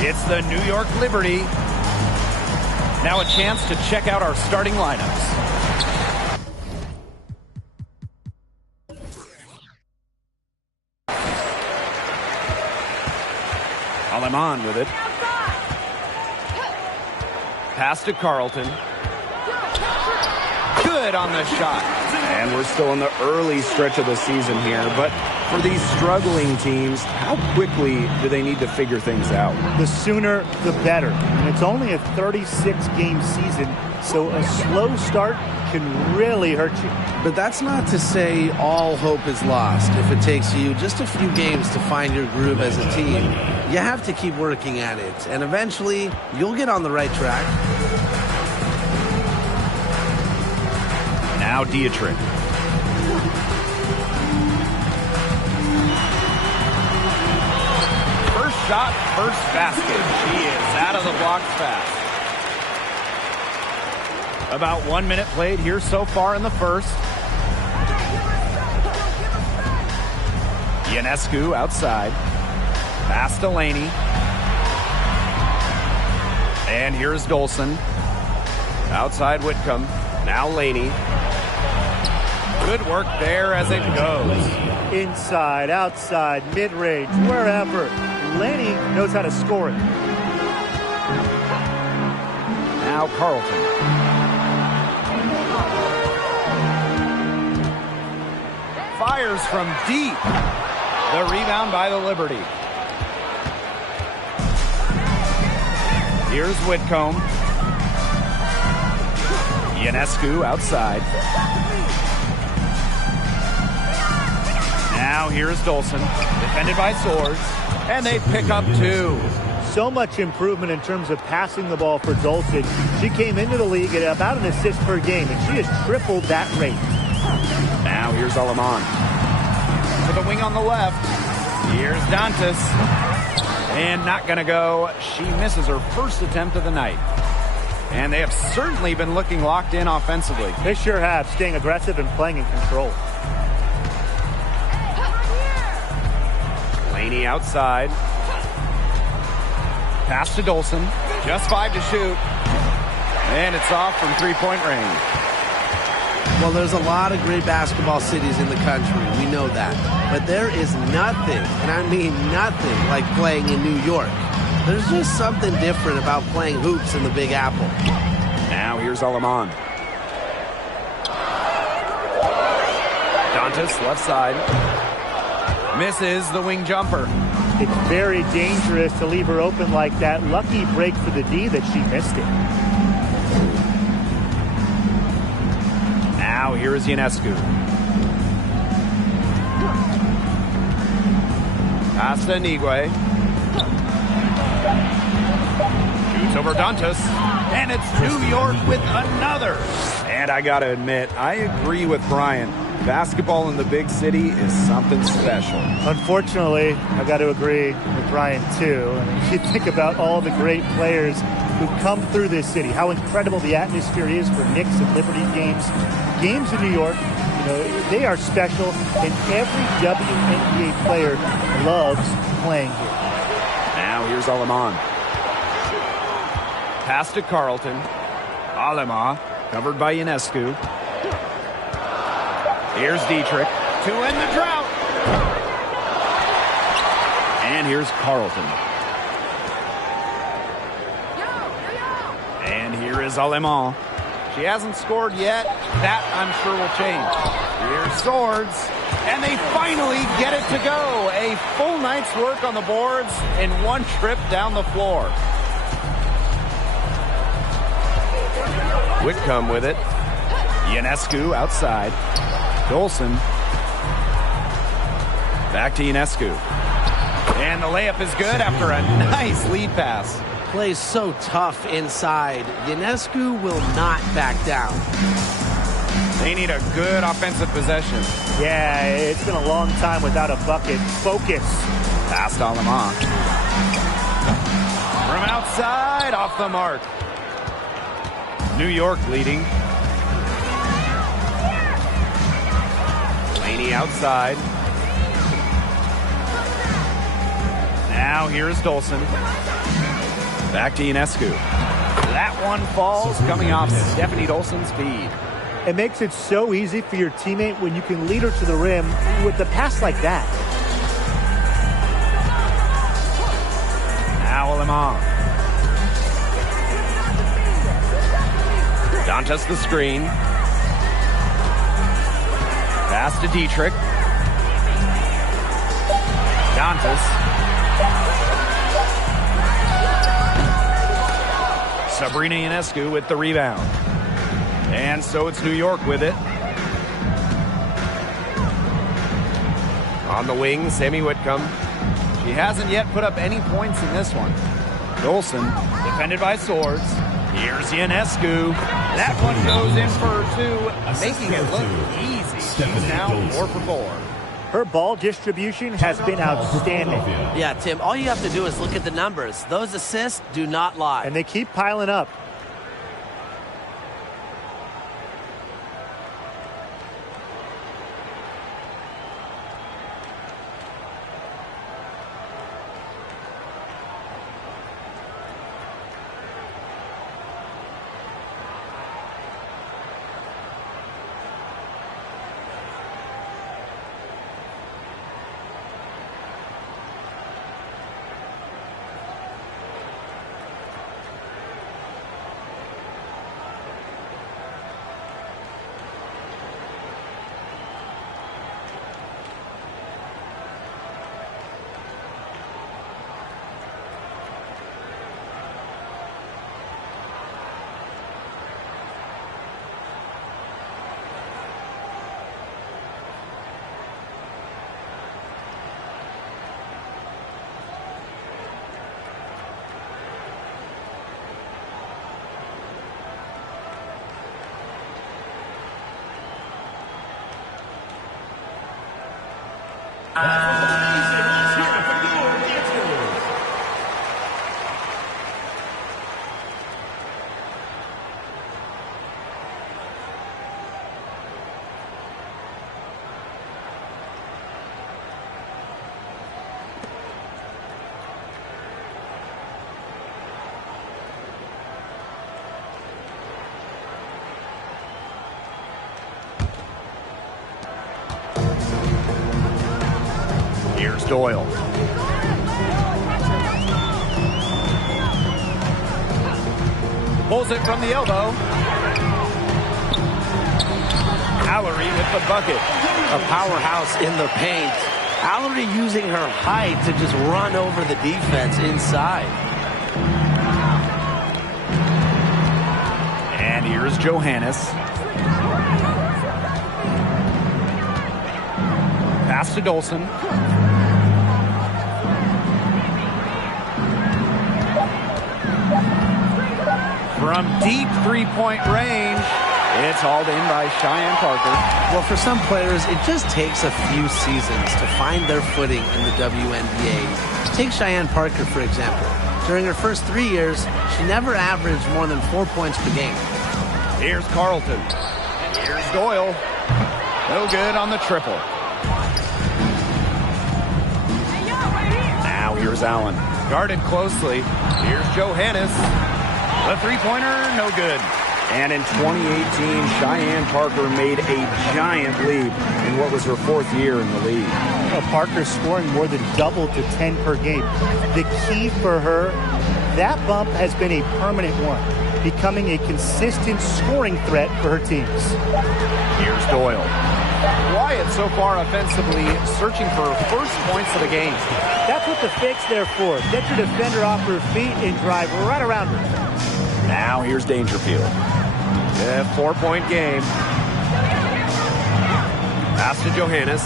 It's the New York Liberty. Now a chance to check out our starting lineups. Aleman with it. Pass to Carlton. Good on the shot. And we're still in the early stretch of the season here, but for these struggling teams, how quickly do they need to figure things out? The sooner, the better. And it's only a 36-game season, so a slow start can really hurt you. But that's not to say all hope is lost. If it takes you just a few games to find your groove as a team, you have to keep working at it, and eventually you'll get on the right track. Now Dietrich. First shot, first basket. She is out of the blocks fast. About 1 minute played here so far in the first. Ionescu outside. Pass to Laney. And here's Dolson. Outside Whitcomb. Now Laney. Good work there as it goes. Inside, outside, mid-range, wherever. Laney knows how to score it. Now Carlton. Fires from deep. The rebound by the Liberty. Here's Whitcomb. Ionescu outside. Now here's Dolson, defended by Swords, and they pick up two. So much improvement in terms of passing the ball for Dolson. She came into the league at about an assist per game, and she has tripled that rate. Now here's Aleman. To the wing on the left. Here's Dantas. And not going to go. She misses her first attempt of the night. And they have certainly been looking locked in offensively. They sure have, staying aggressive and playing in control. Laney outside. Pass to Dolson. Just 5 to shoot. And it's off from three-point range. Well, there's a lot of great basketball cities in the country. We know that. But there is nothing, and I mean nothing, like playing in New York. There's just something different about playing hoops in the Big Apple. Now here's Aleman. Dantas left side. Misses the wing jumper. It's very dangerous to leave her open like that. Lucky break for the D that she missed it. Now here is Ionescu. Pass to Nigwe. Shoots over Dantas. And it's New York with another. And I got to admit, I agree with Brian. Basketball in the big city is something special. Unfortunately, I got to agree with Brian too. If you think about all the great players who come through this city, how incredible the atmosphere is for Knicks and Liberty games. Games in New York, you know, they are special, and every WNBA player loves playing here. Now here's Aleman. Pass to Carlton. Aleman, covered by Ionescu. Here's Dietrich to end the drought. And here's Carlton. And here is Aleman. She hasn't scored yet. That, I'm sure, will change. Here's Swords. And they finally get it to go. A full night's work on the boards in one trip down the floor. Whitcomb with it. Ionescu outside. Dolson. Back to Ionescu. And the layup is good after a nice lead pass. Plays so tough inside. Ionescu will not back down. They need a good offensive possession. Yeah, it's been a long time without a bucket. Focus. Pass to Aleman. From outside, off the mark. New York leading. Laney outside. Now here's Dolson. Back to Ionescu. That one falls coming off Stephanie Dolson's feed. It makes it so easy for your teammate when you can lead her to the rim with a pass like that. Now Lemon. Dantas the screen. Pass to Dietrich. Dantas. Sabrina Ionescu with the rebound. And so it's New York with it. On the wing, Sammy Whitcomb. She hasn't yet put up any points in this one. Dolson, defended by Swords. Here's Ionescu. That one goes in for 2, making it look easy. She's now 4 for 4. Her ball distribution has been outstanding. Yeah, Tim, all you have to do is look at the numbers. Those assists do not lie. And they keep piling up. Here's Doyle. Pulls it from the elbow. Allery with the bucket. A powerhouse in the paint. Allery using her height to just run over the defense inside. And here's Johannes. Pass to Dolson. From deep three-point range, it's hauled in by Cheyenne Parker. Well, for some players, it just takes a few seasons to find their footing in the WNBA. Take Cheyenne Parker, for example. During her first 3 years, she never averaged more than 4 points per game. Here's Carlton. Here's Doyle. No good on the triple. Now here's Allen. Guarded closely. Here's Johannes. The three-pointer, no good. And in 2018, Cheyenne Parker made a giant leap in what was her 4th year in the league. Parker scoring more than double to 10 per game. The key for her, that bump has been a permanent one, becoming a consistent scoring threat for her teams. Here's Doyle. Wyatt so far offensively searching for her first points of the game. That's what the fix there for. Get your defender off her feet and drive right around her. Now here's Dangerfield. A 4-point game. Pass to Johannes.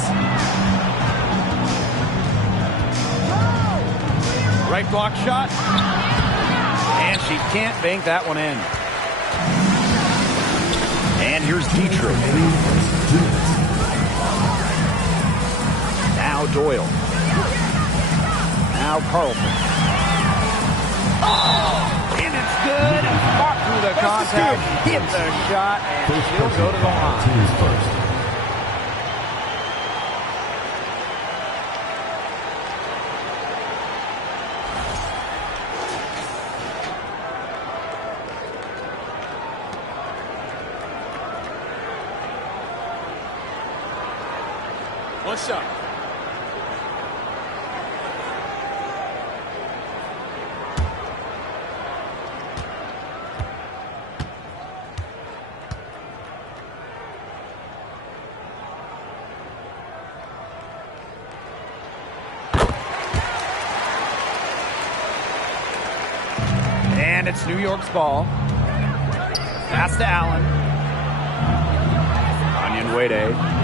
Right block shot. And she can't bank that one in. And here's Dietrich. Now Doyle. Now Carlton. And it's good. Fought through the contact. Hit the shot. And she'll go to the line. What's up? And it's New York's ball. Pass to Allen. MyWNBA.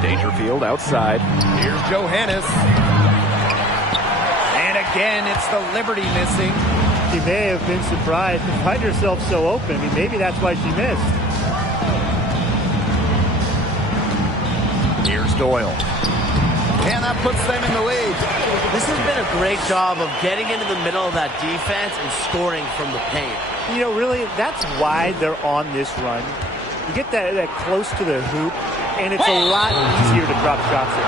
Dangerfield outside. Here's Johannes. And again, it's the Liberty missing. She may have been surprised to find herself so open. I mean, maybe that's why she missed. Here's Doyle. And that puts them in the lead. This has been a great job of getting into the middle of that defense and scoring from the paint. You know, really, that's why they're on this run. You get that close to the hoop, and it's a lot easier to drop shots in.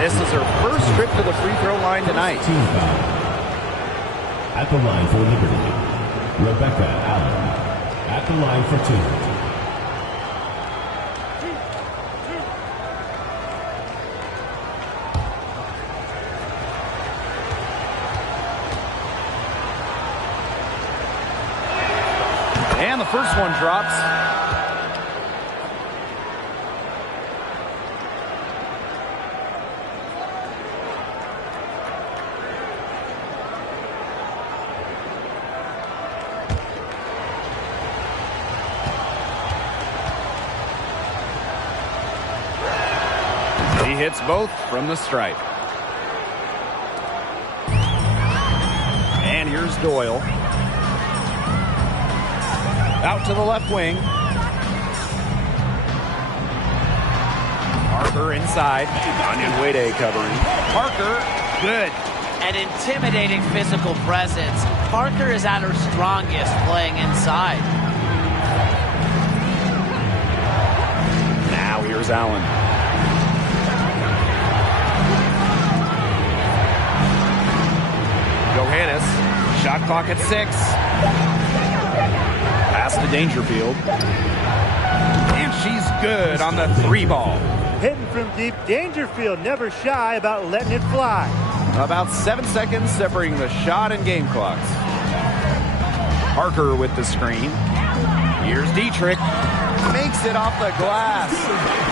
This is her first trip to the free throw line tonight. At the line for Liberty, Rebecca Allen. At the line for two. And the first one drops. He hits both from the stripe. And here's Doyle. Out to the left wing. Parker inside. MyWNBA covering. Parker, good. An intimidating physical presence. Parker is at her strongest playing inside. Now here's Allen. Johannes. Shot clock at 6. Pass to Dangerfield. And she's good on the 3 ball. Hitting from deep. Dangerfield never shy about letting it fly. About 7 seconds separating the shot and game clocks. Parker with the screen. Here's Dietrich. Makes it off the glass.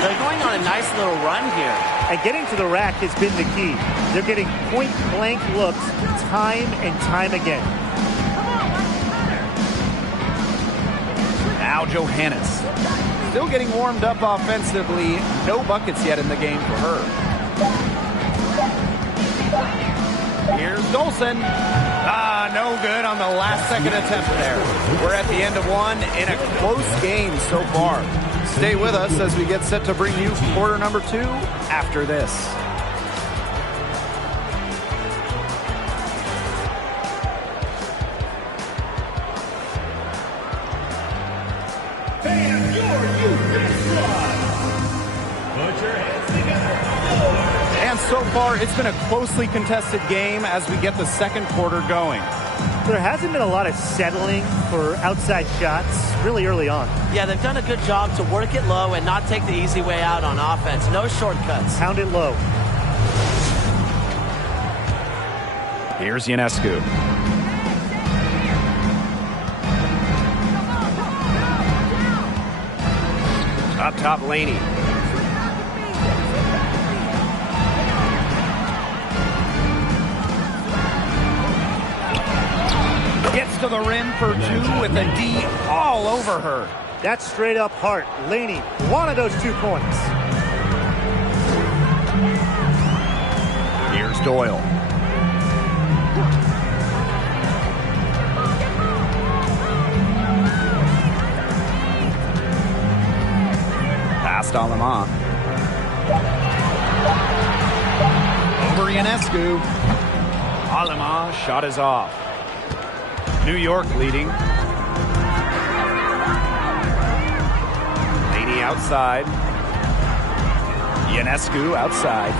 They're going on a nice little run here. And getting to the rack has been the key. They're getting point-blank looks time and time again. Now Johannes. Still getting warmed up offensively. No buckets yet in the game for her. Here's Dolson. No good on the last second attempt there. We're at the end of one in a close game so far. Stay with us as we get set to bring you quarter number 2 after this. And so far, it's been a closely contested game as we get the second quarter going. There hasn't been a lot of settling for outside shots really early on. Yeah, they've done a good job to work it low and not take the easy way out on offense. No shortcuts. Pound it low. Here's Ionescu. Up top, Laney. Gets to the rim for 2 with a D all over her. That's straight up heart. Laney wanted those 2 points. Here's Doyle. Past Alema. Over Ionescu. Alema, shot is off. New York leading. Laney outside. Ionescu outside.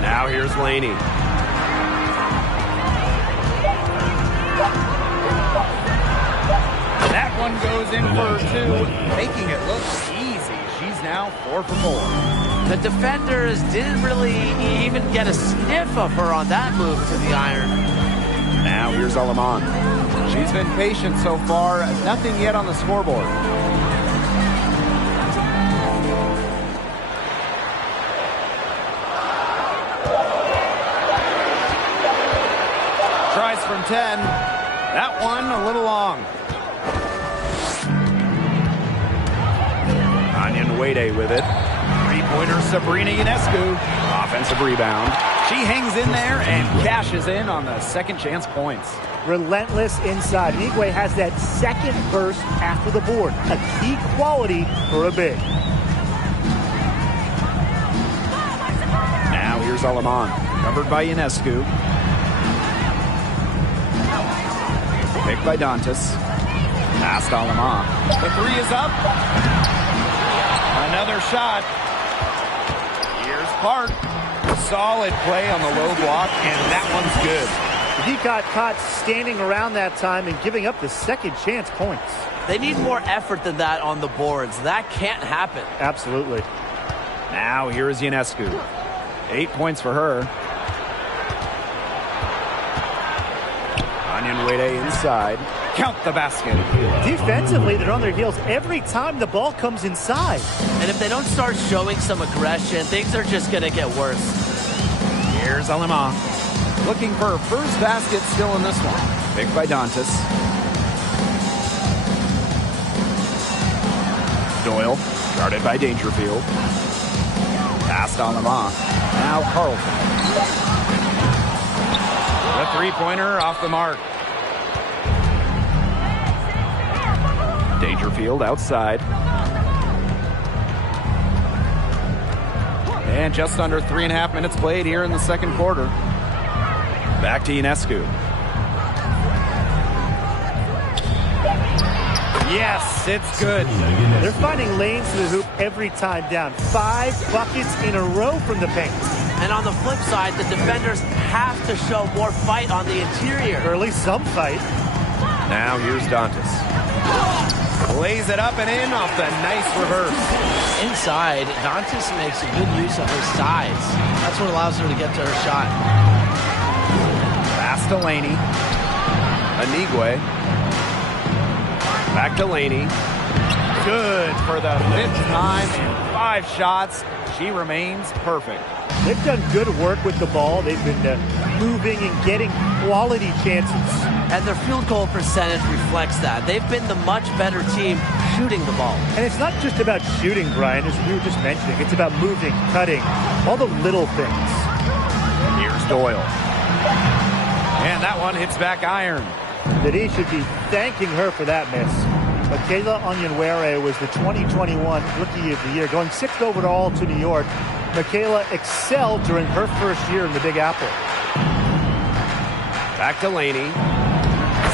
Now here's Laney. That one goes in for 2, making it look easy. She's now 4 for 4. The defenders didn't really even get a sniff of her on that move to the iron. Now here's Aleman. She's been patient so far. Nothing yet on the scoreboard. Tries from 10. That one a little long. MyWNBA with it. Three-pointer Sabrina Ionescu. Offensive rebound. She hangs in there and cashes in on the second chance points. Relentless inside. Igwe has that second burst after the board. A key quality for a big. Now here's Aleman. Covered by Ionescu. Picked by Dantas. Past Aleman. The 3 is up. Another shot. Here's Park. Solid play on the low block, and that one's good. He got caught standing around that time and giving up the second chance points. They need more effort than that on the boards. That can't happen. Absolutely. Now here is Ionescu. 8 points for her. MyWNBA inside. Count the basket. Defensively, they're on their heels every time the ball comes inside. And if they don't start showing some aggression, things are just going to get worse. Here's Aleman. Looking for her first basket still in this one. Picked by Dantas. Doyle. Guarded by Dangerfield. Past Aleman. Now Carlton. The three-pointer off the mark. Dangerfield outside. And just under 3.5 minutes played here in the second quarter. Back to Ionescu. Yes, it's good. They're finding lanes to the hoop every time down. 5 buckets in a row from the paint. And on the flip side, the defenders have to show more fight on the interior. Or at least some fight. Now here's Dantas. Lays it up and in off the nice reverse. Inside, Dantas makes a good use of her size. That's what allows her to get to her shot. Pass to Laney. Anigwe. Back to Laney. Good for the 5th time in 5 shots. She remains perfect. They've done good work with the ball. They've been moving and getting quality chances. And their field goal percentage reflects that. They've been the much better team shooting the ball. And it's not just about shooting, Brian, as we were just mentioning. It's about moving, cutting, all the little things. Here's Doyle. And that one hits back iron. That he should be thanking her for that miss. MyWNBA was the 2021 Rookie of the Year, going 6th overall to New York. Michaela excelled during her first year in the Big Apple. Back to Laney.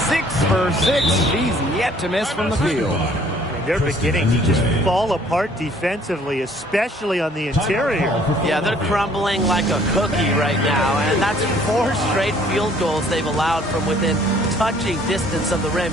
6 for 6. She's yet to miss from the field. And they're beginning to just fall apart defensively, especially on the interior. Yeah, they're crumbling like a cookie right now. And that's 4 straight field goals they've allowed from within touching distance of the rim.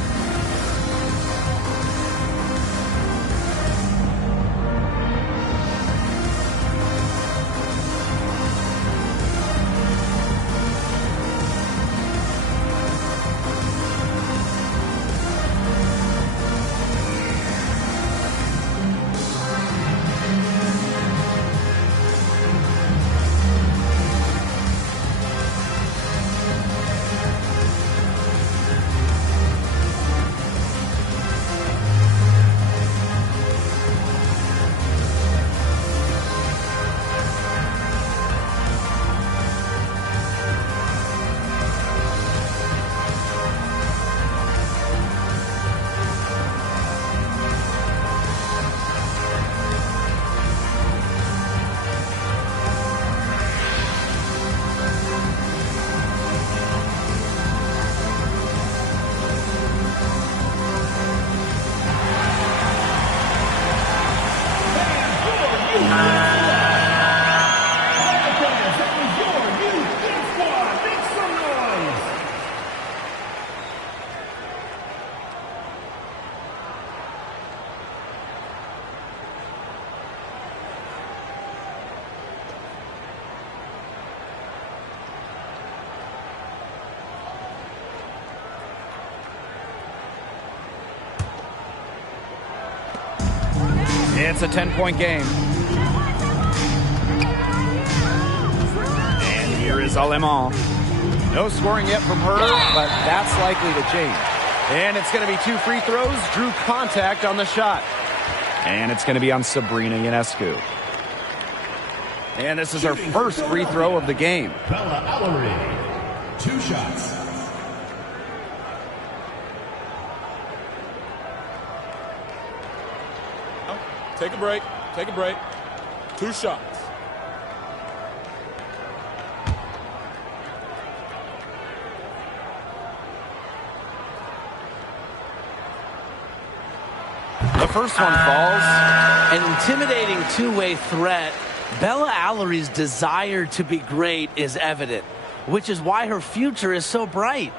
it's a 10-point game. And here is Alemán. No scoring yet from her, but that's likely to change. And it's going to be 2 free throws. Drew contact on the shot. And it's going to be on Sabrina Ionescu. And this is her first free throw of the game. Bella Alarie, 2 shots. Take a break. Take a break. 2 shots. The first one falls. An intimidating two-way threat. Bella Alarie's desire to be great is evident, which is why her future is so bright.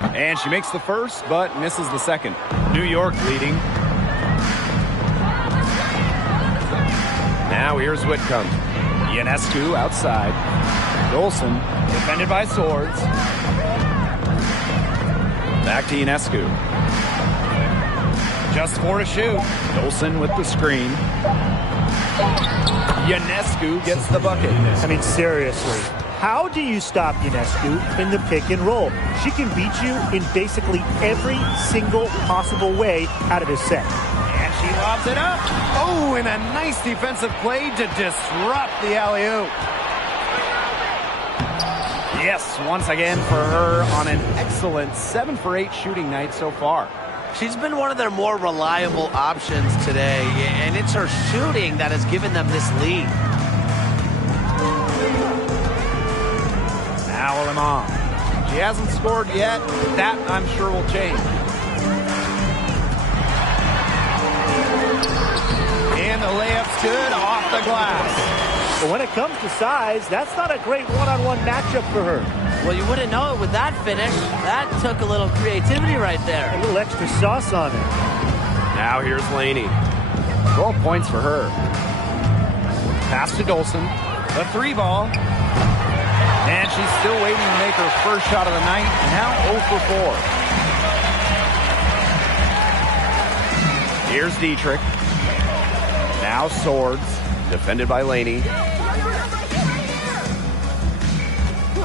And she makes the first, but misses the second. New York leading. Now here's Whitcomb. Ionescu outside. Dolson defended by Swords. Back to Ionescu. Just 4 to shoot. Dolson with the screen. Ionescu gets the bucket. I mean, seriously, how do you stop Ionescu in the pick and roll? She can beat you in basically every single possible way out of this set. And she lobs it up. Oh, and a nice defensive play to disrupt the alley-oop. Yes, once again for her on an excellent 7 for 8 shooting night so far. She's been one of their more reliable options today, and it's her shooting that has given them this lead. Now Alemán. She hasn't scored yet. That, I'm sure, will change. And the layup's good off the glass. But when it comes to size, that's not a great one-on-one matchup for her. Well, you wouldn't know it with that finish. That took a little creativity right there. A little extra sauce on it. Now here's Laney. 12 points for her. Pass to Dolson. The 3 ball. And she's still waiting to make her first shot of the night. Now 0 for 4. Here's Dietrich. Now Swords. Defended by Laney.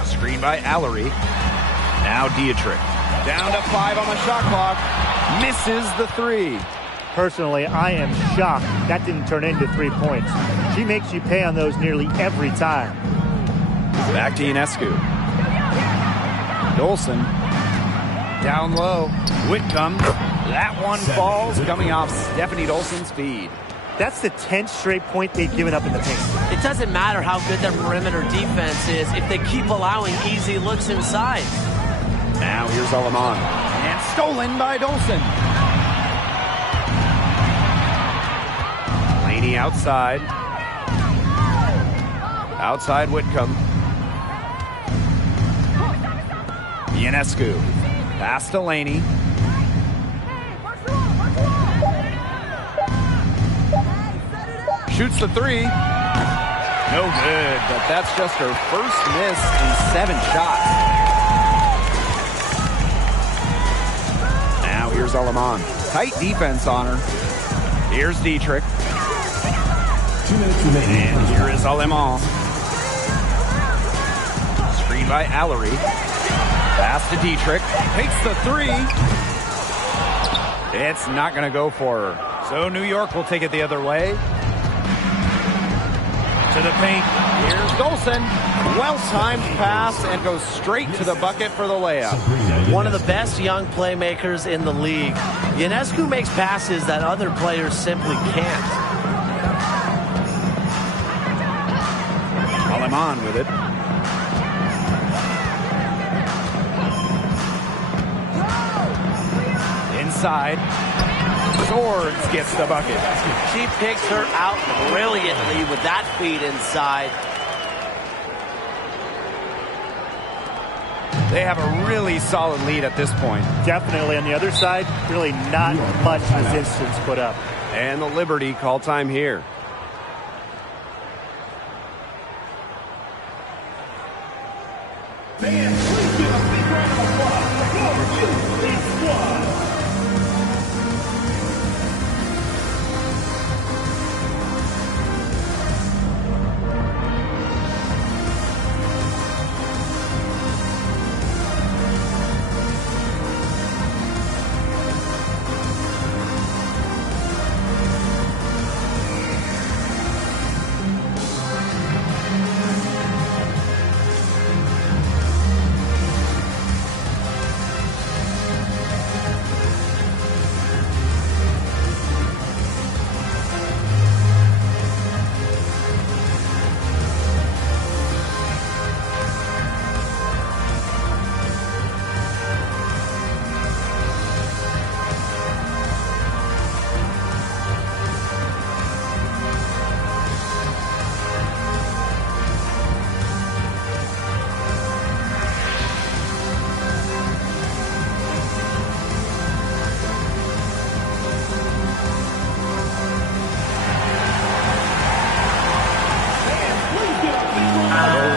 Screen by Alarie. Now Dietrich. Down to 5 on the shot clock. Misses the 3. Personally, I am shocked that didn't turn into 3 points. She makes you pay on those nearly every time. Back to Ionescu. Dolson. Down low. Whitcomb. That one falls coming off Stephanie Dolson's feed. That's the 10th straight point they've given up in the paint. It doesn't matter how good their perimeter defense is if they keep allowing easy looks inside. Now here's Alemán. And stolen by Dolson. Laney outside. Outside Whitcomb. Ionescu. Pass to Laney. Shoots the 3. No good, but that's just her first miss in 7 shots. Now here's Alemán. Tight defense on her. Here's Dietrich. 2 minutes remaining. And here is Alemán. Screen by Alarie. Pass to Dietrich. Takes the 3. It's not going to go for her. So New York will take it the other way. To the paint. Here's Dolson. Well-timed pass and goes straight to the bucket for the layup. One of the best young playmakers in the league. Ionescu makes passes that other players simply can't. Alemán with it. Inside. Swords gets the bucket. She picks her out brilliantly with that feed inside. They have a really solid lead at this point. Definitely on the other side, really not much resistance put up. And the Liberty call time here. Fans, please give a big round of applause for your youth squad.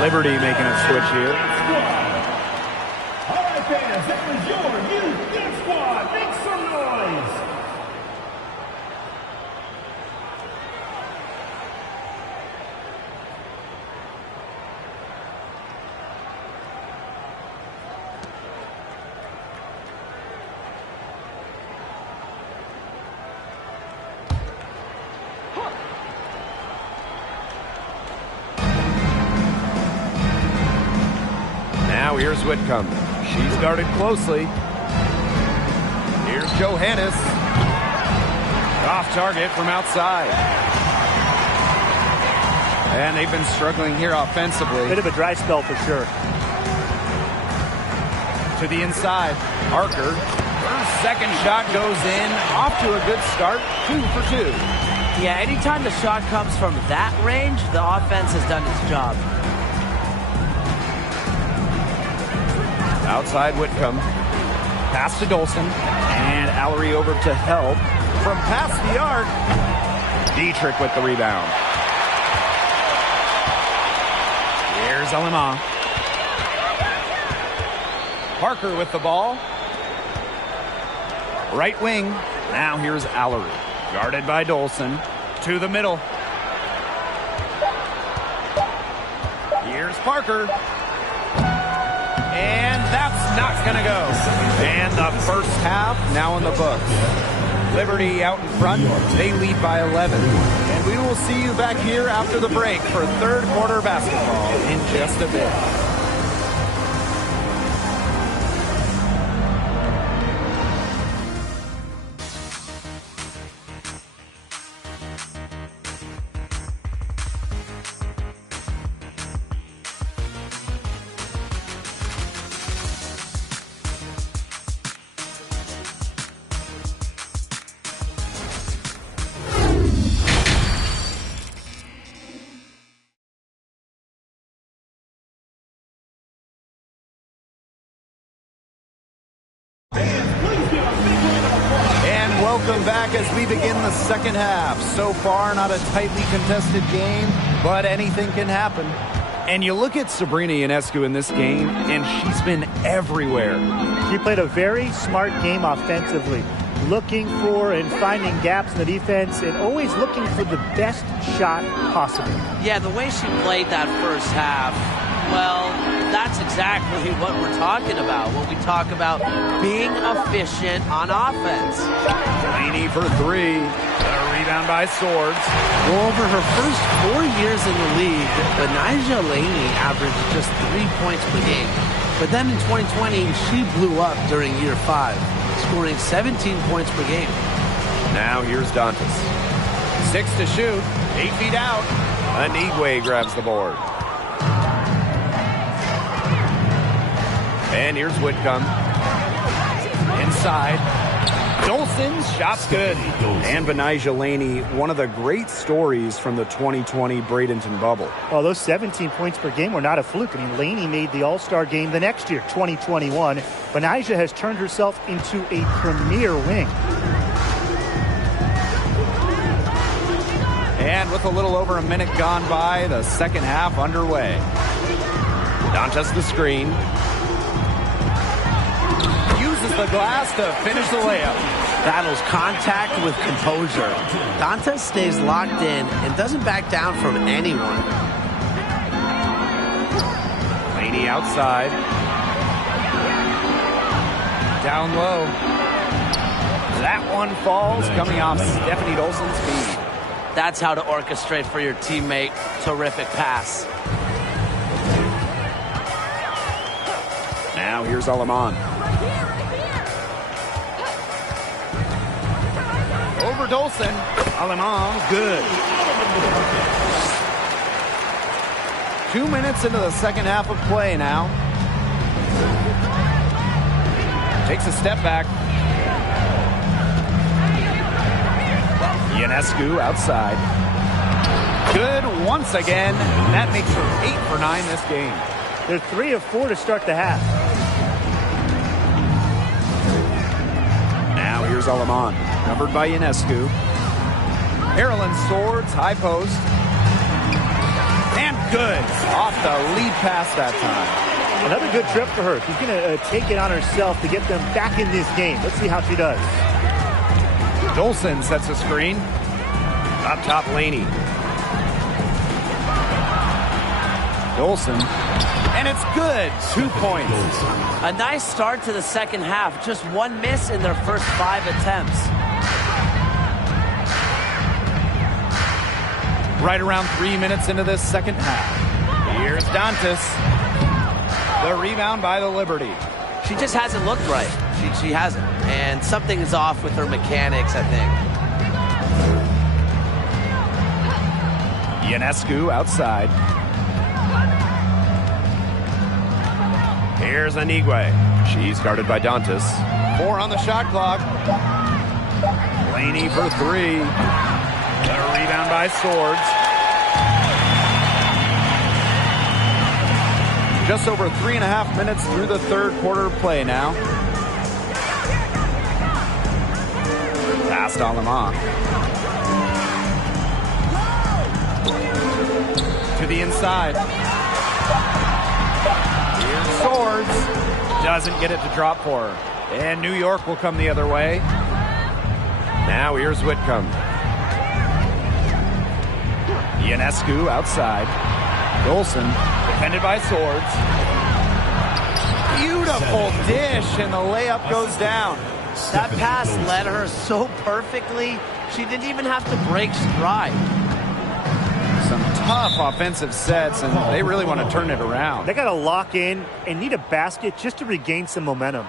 Liberty making a switch here. All right, fans, that was your youth dance squad. Make some noise. Now here's Whitcomb. She's guarded closely. Here's Johannes. Off target from outside. And they've been struggling here offensively. Bit of a dry spell for sure. To the inside. Parker. Her second shot goes in. Off to a good start. 2 for 2. Yeah, anytime the shot comes from that range, the offense has done its job. Outside Whitcomb. Pass to Dolson. And Allery over to help. From past the arc. Dietrich with the rebound. Here's Alema. Parker with the ball. Right wing. Now here's Allery. Guarded by Dolson. To the middle. Here's Parker. And that's not going to go. And the first half now in the books. Liberty out in front. They lead by 11. And we will see you back here after the break for third quarter basketball in just a bit. Welcome back as we begin the second half. So far, not a tightly contested game, but anything can happen. And you look at Sabrina Ionescu in this game, and she's been everywhere. She played a very smart game offensively, looking for and finding gaps in the defense and always looking for the best shot possible. Yeah, the way she played that first half, well, that's exactly what we're talking about when we talk about being efficient on offense. Laney for 3. A rebound by Swords. Well, over her first 4 years in the league, Benijah Laney averaged just 3 points per game. But then in 2020, she blew up during year 5, scoring 17 points per game. Now here's Dantas. 6 to shoot. 8 feet out. Anigwe grabs the board. And here's Whitcomb. Inside. Dolson's shot's good. And Benijah Laney, one of the great stories from the 2020 Bradenton bubble. Well, those 17 points per game were not a fluke. I mean, Laney made the All-Star game the next year, 2021. Benijah has turned herself into a premier wing. And with a little over a minute gone by, the second half underway. Dantas the screen. Uses the glass to finish the layup. Battles contact with composure. Dantas stays locked in and doesn't back down from anyone. Laney outside. Down low. That one falls, coming off Stephanie Dolson's feed. That's how to orchestrate for your teammate. Terrific pass. Now here's Alaman. Over Dolson. Alaman, good. 2 minutes into the second half of play now. Takes a step back. Ionescu outside. Good once again. That makes her 8 for 9 this game. They're 3 of 4 to start the half. Now here's Alaman, numbered by Ionescu. Maryland Swords, high post. And good. Off the lead pass that time. Another good trip for her. She's going to take it on herself to get them back in this game. Let's see how she does. Dolson sets a screen. Up top, Laney. Dolson. And it's good. 2 points. A nice start to the second half. Just one miss in their first 5 attempts. Right around 3 minutes into this second half. Here's Dantas. The rebound by the Liberty. She just hasn't looked right. She hasn't. And something is off with her mechanics, I think. Ionescu outside. Here's Anigwe. She's guarded by Dantas. 4 on the shot clock. Laney for 3. The rebound by Swords. Just over 3.5 minutes through the third quarter play now. Past Alaman. To the inside. Here's Swords. Doesn't get it to drop for her. And New York will come the other way. Now here's Whitcomb. Ionescu outside. Dolson defended by Swords. Beautiful dish, and the layup goes down. That pass led her so perfectly, she didn't even have to break stride. Some tough offensive sets, and they really want to turn it around. They got to lock in and need a basket just to regain some momentum.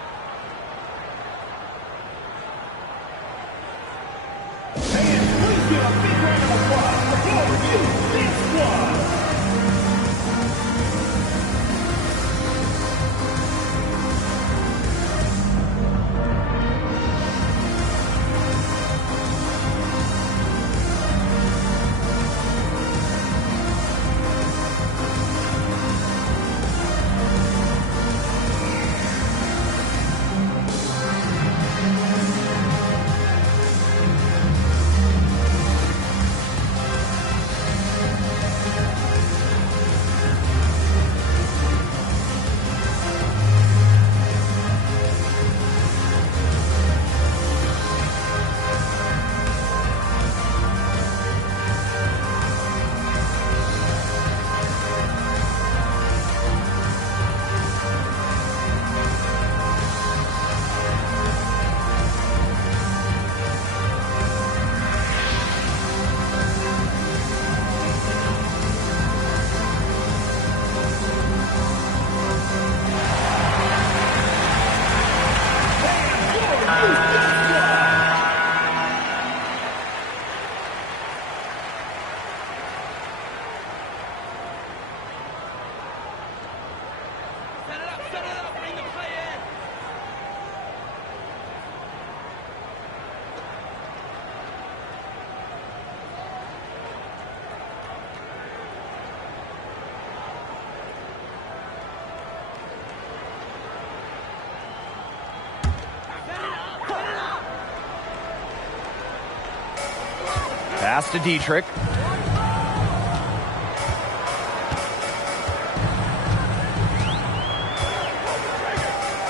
Pass to Dietrich.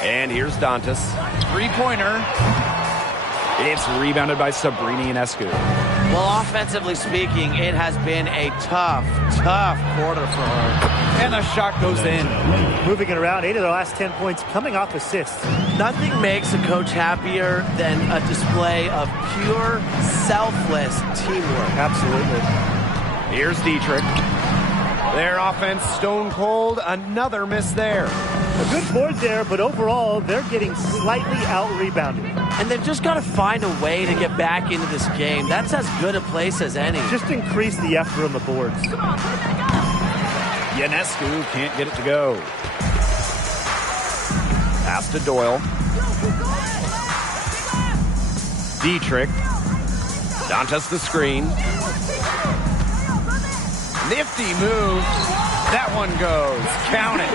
And here's Dantas. Three-pointer. It's rebounded by Sabrina Ionescu. Well, offensively speaking, it has been a tough quarter for her. And the shot goes in. Moving it around, 8 of their last 10 points coming off assists. Nothing makes a coach happier than a display of pure, selfless teamwork. Absolutely. Here's Dietrich. Their offense stone cold. Another miss there. A good board there, but overall, they're getting slightly out-rebounded. And they've just got to find a way to get back into this game. That's as good a place as any. Just increase the effort on the boards. Ionescu can't get it to go. Pass to Doyle. Dietrich. Dantas the screen. Nifty move. That one goes. Count it.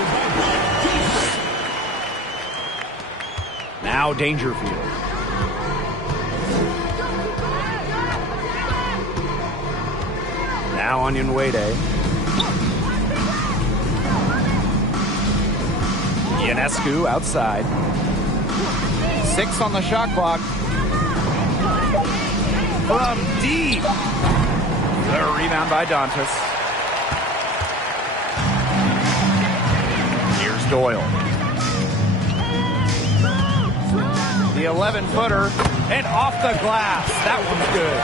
Now Dangerfield. Now MyWNBA. Ionescu outside. 6 on the shot clock. From deep. The rebound by Dantas. Here's Doyle. The 11-footer and off the glass. That one's good.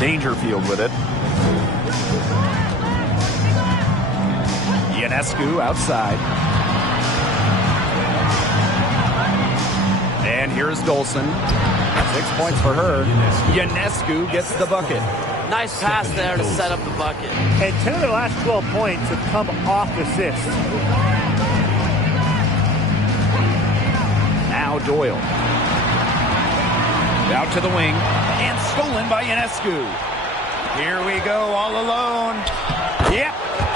Dangerfield with it. Ionescu outside. And here's Dolson. 6 points for her. Ionescu gets the bucket. Nice pass there to set up the bucket. And 10 of their last 12 points have come off assists. Now Doyle. Out to the wing. And stolen by Ionescu. Here we go, all alone. Yep,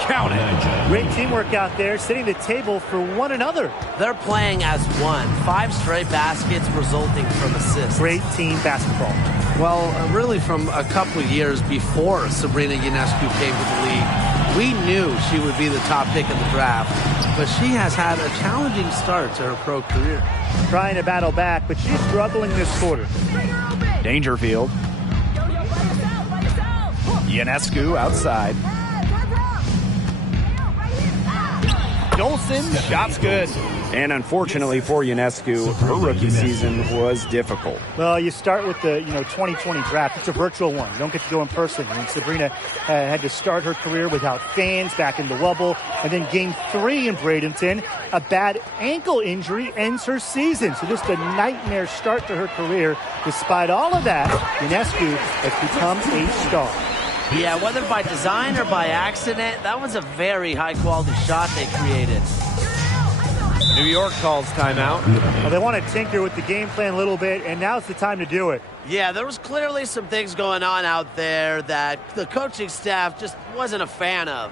count it. Great teamwork out there, setting the table for one another. They're playing as one. 5 straight baskets resulting from assists. Great team basketball. Well, really from a couple years before Sabrina Ionescu came to the league, we knew she would be the top pick in the draft, but she has had a challenging start to her pro career. Trying to battle back, but she's struggling this quarter. Dangerfield. Ionescu outside. Dolson, shot's good. And unfortunately for Ionescu, her rookie season was difficult. Well, you start with the 2020 draft. It's a virtual one. You don't get to go in person. And Sabrina had to start her career without fans back in the Wubble. And then game 3 in Bradenton, a bad ankle injury ends her season. So just a nightmare start to her career. Despite all of that, Ionescu has become a star. Yeah, whether by design or by accident, that was a very high-quality shot they created. New York calls timeout. Well, they want to tinker with the game plan a little bit, and now's the time to do it. Yeah, there was clearly some things going on out there that the coaching staff just wasn't a fan of.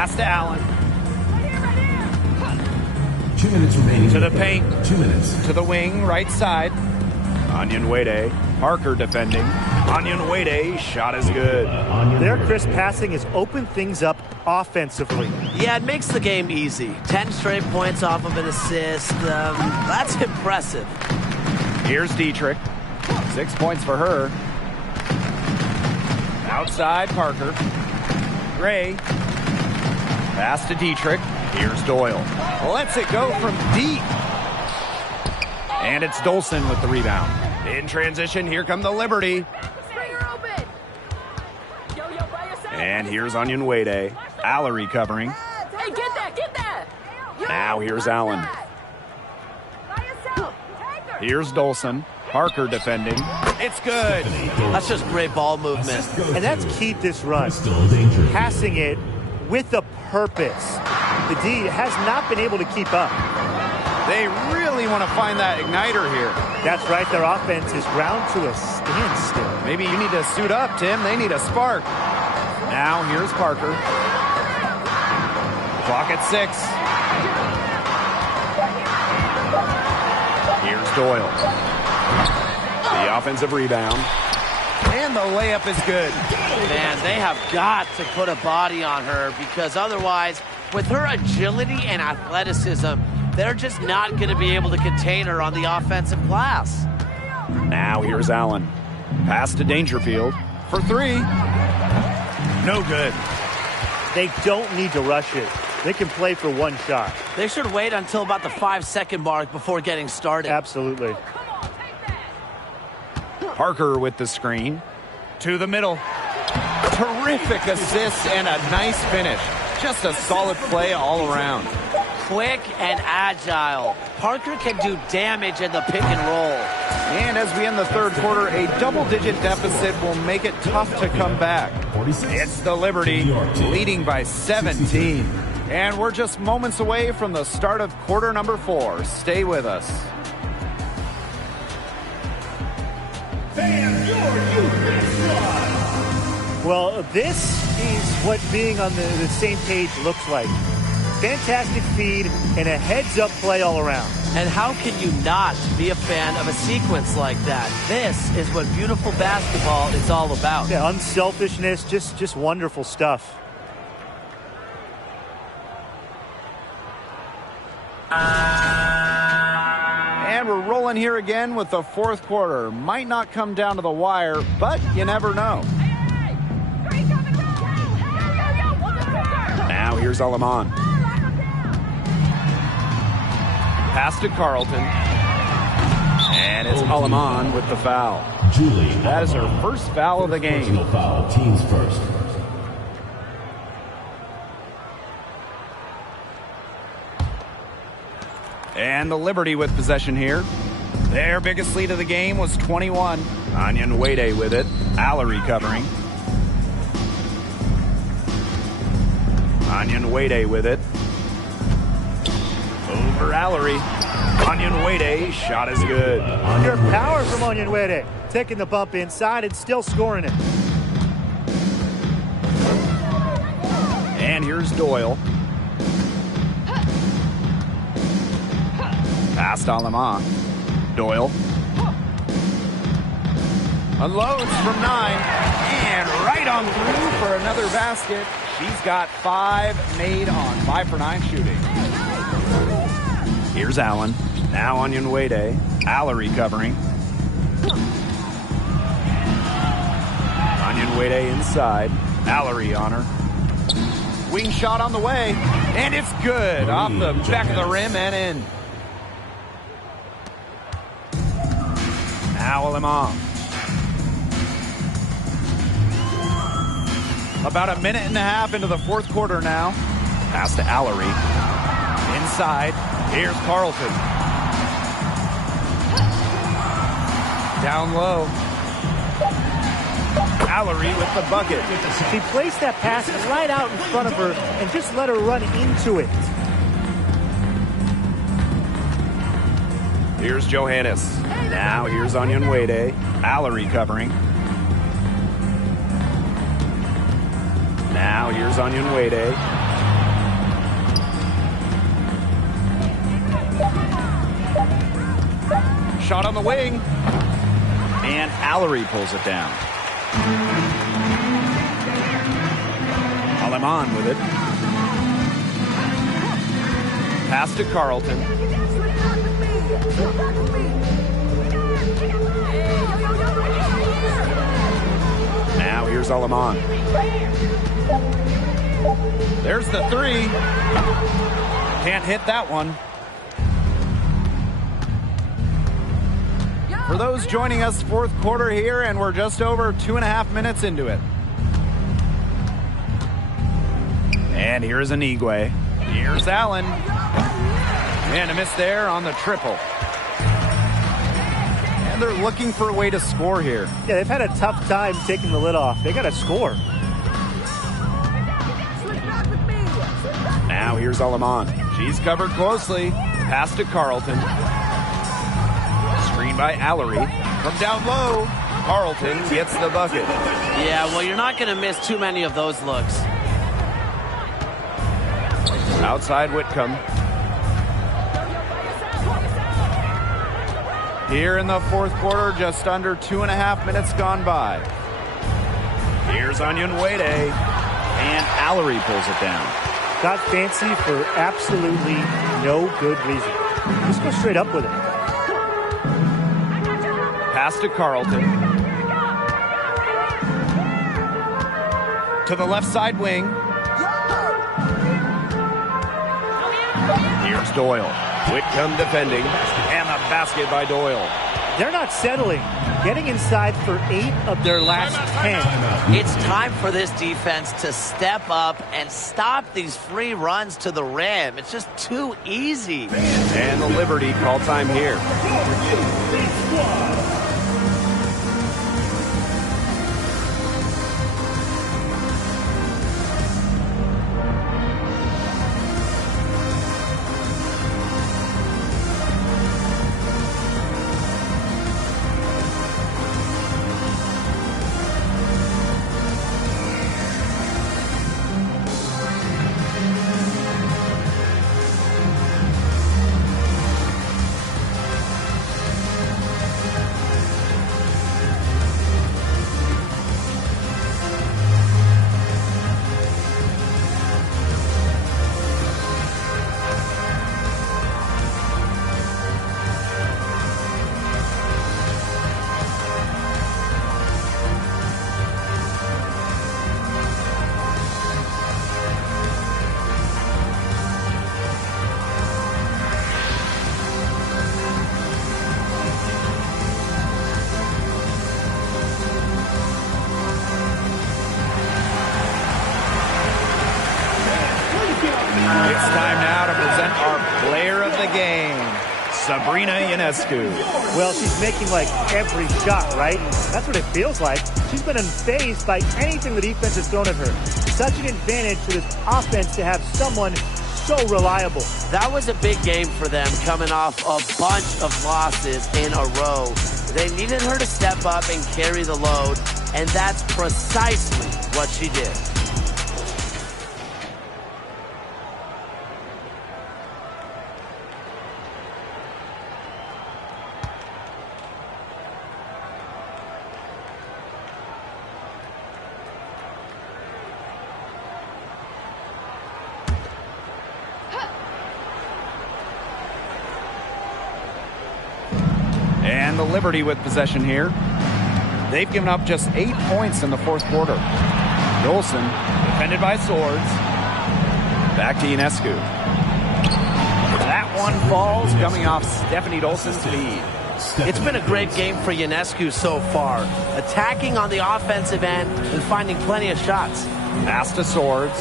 Pass to Allen. 2 minutes remaining. To the paint. 2 minutes. To the wing, right side. MyWNBA. Parker defending. MyWNBA. Shot is good. Their crisp passing has opened things up offensively. Yeah, it makes the game easy. 10 straight points off of an assist. That's impressive. Here's Dietrich. 6 points for her. Outside, Parker. Gray. Pass to Dietrich. Here's Doyle. Lets it go from deep. And it's Dolson with the rebound. In transition, here come the Liberty. And here's MyWNBA. Allery covering. Hey, get that! Now here's Allen. Here's Dolson. Parker defending. It's good. That's just great ball movement. And that's key to this run. Still dangerous. Passing it with a purpose. The D has not been able to keep up. They really want to find that igniter here. That's right. Their offense is ground to a standstill. Maybe you need to suit up, Tim. They need a spark. Now here's Parker. Clock at 6. Here's Doyle. The offensive rebound. And the layup is good. Man, they have got to put a body on her because otherwise, with her agility and athleticism, they're just not going to be able to contain her on the offensive glass. Now here's Allen. Pass to Dangerfield for 3. No good. They don't need to rush it. They can play for one shot. They should wait until about the 5-second mark before getting started. Absolutely. Parker with the screen. To the middle. Terrific assist and a nice finish. Just a solid play all around. Quick and agile. Parker can do damage in the pick and roll. And as we end the third quarter, a double-digit deficit will make it tough to come back. 46. It's the Liberty leading by 17. And we're just moments away from the start of quarter number 4. Stay with us. Fans, your youth big squad. Well, this is what being on the same page looks like. Fantastic feed and a heads-up play all around. And how can you not be a fan of a sequence like that? This is what beautiful basketball is all about. Yeah, unselfishness, just wonderful stuff. And we're rolling here again with the fourth quarter. Might not come down to the wire, but you never know. Now here's Alaman. Pass to Carlton. And it's Alaman with the foul. Julie. That is her first foul of the game. Personal foul. Teams first. And the Liberty with possession here. Their biggest lead of the game was 21. MyWNBA with it. Allery covering. MyWNBA with it. Over Allery. MyWNBA. Shot is good. Your power from MyWNBA. Taking the bump inside and still scoring it. And here's Doyle. Pass to Alaman. Doyle. Unloads from 9. And right on through for another basket. She's got 5 made on 5 for 9 shooting. Here's Allen. Now MyWNBA. Allery covering. MyWNBA inside. Allery on her. Wing shot on the way. And it's good. Off the back of the rim and in. Now Alaman. About a minute and a half into the fourth quarter now. Pass to Allery. Inside. Here's Carlton. Down low. Allery with the bucket. She placed that pass right out in front of her and just let her run into it. Here's Johannes. Now here's MyWNBA. Allery covering. Now here's MyWNBA. shot on the wing. And Allery pulls it down. Aleman with it. Pass to Carlton. Now here's Aleman. There's the three. Can't hit that one. For those joining us, fourth quarter here, and we're just over 2.5 minutes into it. And here's Anigwe. Here's Allen. And a miss there on the triple. And they're looking for a way to score here. Yeah, they've had a tough time taking the lid off. They got to score. Now here's Aleman. She's covered closely. Pass to Carlton. Screen by Allery. From down low, Carlton gets the bucket. Yeah, well, you're not going to miss too many of those looks. Outside Whitcomb. Here in the fourth quarter, just under 2.5 minutes gone by. Here's MyWNBA. And Allery pulls it down. Got fancy for absolutely no good reason. Just go straight up with it. Pass to Carlton. To the left side wing. Here's Doyle. Whitcomb defending. And the basket by Doyle. They're not settling. Getting inside for 8 of their last 10. It's time for this defense to step up and stop these free runs to the rim. It's just too easy. And the Liberty call time here. It's time now to present our player of the game, Sabrina Ionescu. Well, she's making like every shot, right? That's what it feels like. She's been unfazed by anything the defense has thrown at her. Such an advantage for this offense to have someone so reliable. That was a big game for them, coming off a bunch of losses in a row. They needed her to step up and carry the load, and that's precisely what she did. And the Liberty with possession here. They've given up just 8 points in the fourth quarter. Dolson, defended by Swords. Back to Ionescu. That one falls, coming off Stephanie Dolson's lead. It's been a great game for Ionescu so far, attacking on the offensive end and finding plenty of shots. Pass to Swords.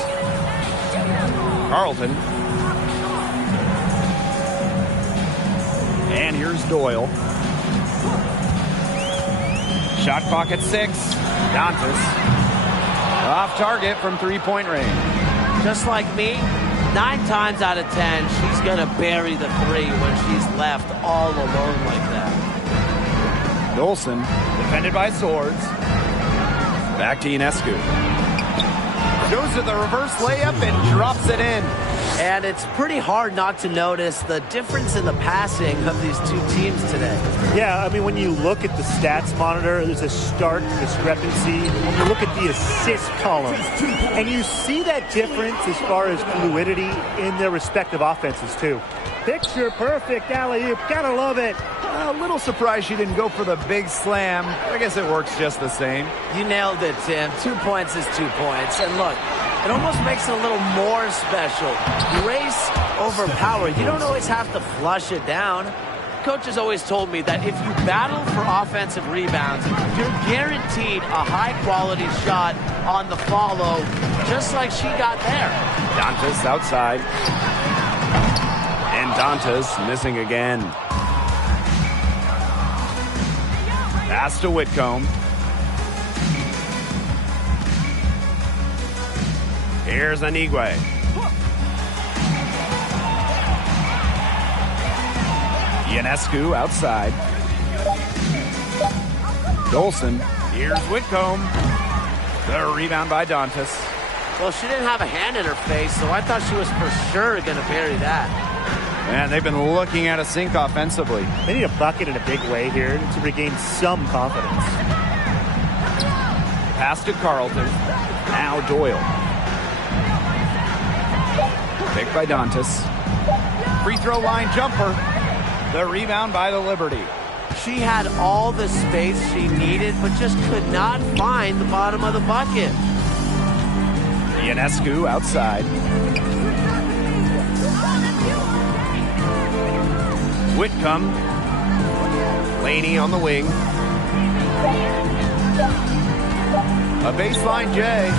Carlton. And here's Doyle. Shot clock at 6. Dantas. Off target from three-point range. Just like me, 9 times out of 10, she's going to bury the 3 when she's left all alone like that. Dolson, defended by Swords. Back to Ionescu. Goes to the reverse layup and drops it in. And it's pretty hard not to notice the difference in the passing of these two teams today. Yeah, I mean, when you look at the stats monitor, there's a stark discrepancy. When you look at the assist column, and you see that difference as far as fluidity in their respective offenses, too. Picture perfect alley-oop. Gotta love it. A little surprised she didn't go for the big slam. I guess it works just the same. You nailed it, Tim. 2 points is 2 points. And look, it almost makes it a little more special. Grace over power. You don't always have to flush it down. Coach has always told me that if you battle for offensive rebounds, you're guaranteed a high-quality shot on the follow, just like she got there. Dantas outside. And Dantas missing again. Pass to Whitcomb. Here's Anigwe. Ionescu outside. Dolson. Here's Whitcomb. The rebound by Dantas. Well, she didn't have a hand in her face, so I thought she was for sure going to bury that. And they've been looking at a sink offensively. They need a bucket in a big way here to regain some confidence. Pass to Carlton. Now Doyle. Picked by Dantas. Free throw line jumper. The rebound by the Liberty. She had all the space she needed, but just could not find the bottom of the bucket. Ionescu outside. Whitcomb. Laney on the wing. A baseline J.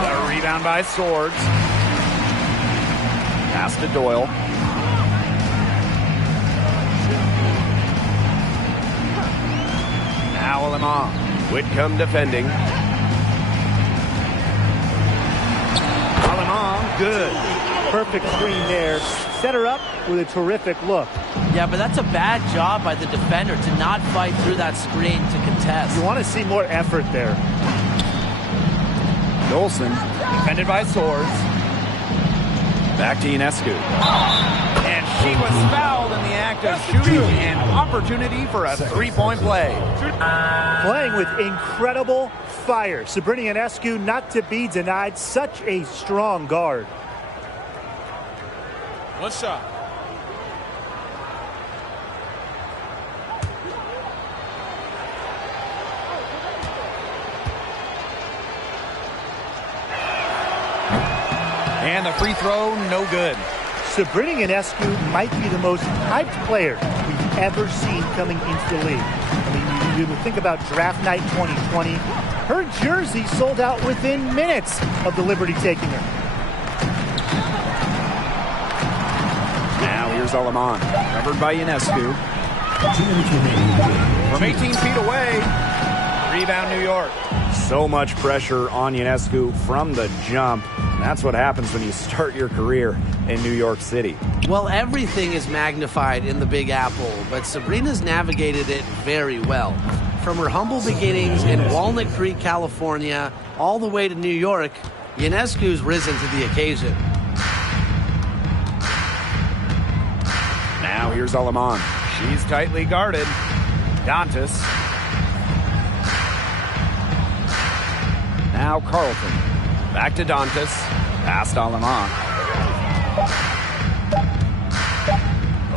The rebound by Swords. Pass to Doyle. Now Lemon. Whitcomb defending. Lemon, good. Perfect screen there. Set her up with a terrific look. Yeah, but that's a bad job by the defender to not fight through that screen to contest. You want to see more effort there. Dolson, defended by Swords. Back to Ionescu. And she was fouled in the act of shooting, an opportunity for a three-point play. Playing with incredible fire. Sabrina Ionescu not to be denied. Such a strong guard. One shot. And the free throw, no good. Sabrina Ionescu might be the most hyped player we've ever seen coming into the league. I mean, you think about draft night 2020. Her jersey sold out within minutes of the Liberty taking her. Now here's Aleman, covered by Ionescu. From 18 feet away, rebound New York. So much pressure on Ionescu from the jump. That's what happens when you start your career in New York City. Well, everything is magnified in the Big Apple, but Sabrina's navigated it very well. From her humble beginnings in Walnut Creek, California, all the way to New York, Ionescu's risen to the occasion. Now here's Aleman. She's tightly guarded. Dantas. Now Carlton. Back to Dantas. Past Aleman.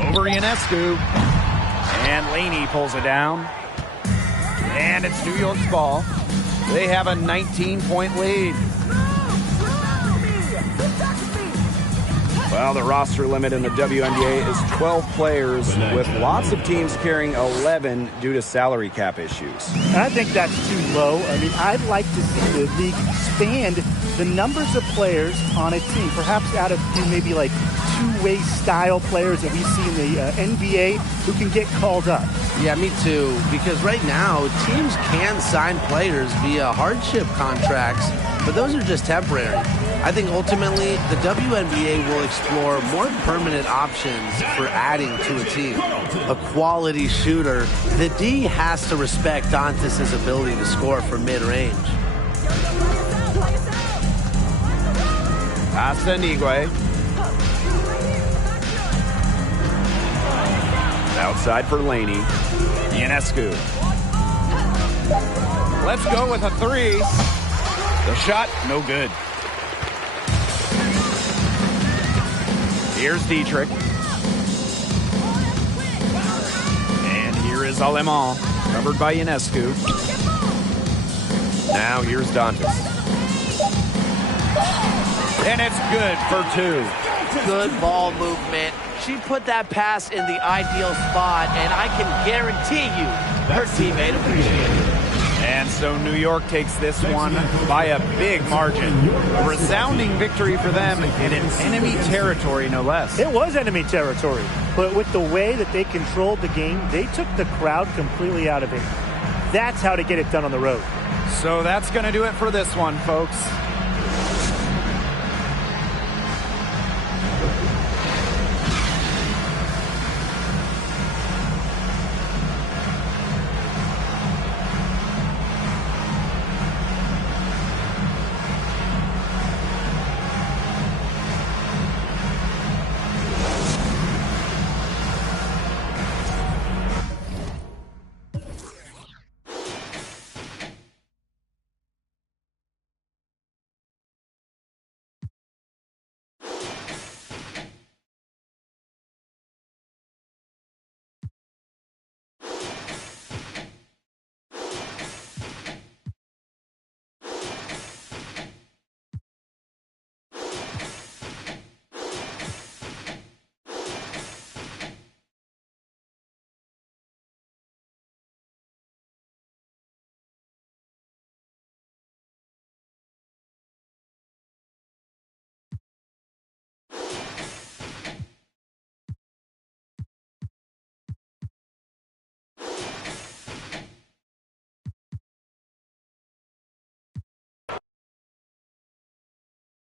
Over Ionescu. And Laney pulls it down. And it's New York's ball. They have a 19-point lead. Well, the roster limit in the WNBA is 12 players, with lots of teams carrying 11 due to salary cap issues. I think that's too low. I mean, I'd like to see the league expand the numbers of players on a team, perhaps out of maybe like two-way style players that we see in the NBA who can get called up. Yeah, me too, because right now teams can sign players via hardship contracts, but those are just temporary. I think ultimately the WNBA will explore more permanent options for adding to a team. A quality shooter, the D has to respect Dantas' ability to score from mid-range. Pass to Anigwe. Outside for Laney. Ionescu. Let's go with a three. The shot, no good. Here's Dietrich. And here is Alemán, covered by Ionescu. Now here's Dantas. And it's good for two. Good ball movement. She put that pass in the ideal spot, and I can guarantee you her teammate appreciated it. And so New York takes this one by a big margin. A resounding victory for them and in enemy territory, no less. It was enemy territory, but with the way that they controlled the game, they took the crowd completely out of it. That's how to get it done on the road. So that's going to do it for this one, folks.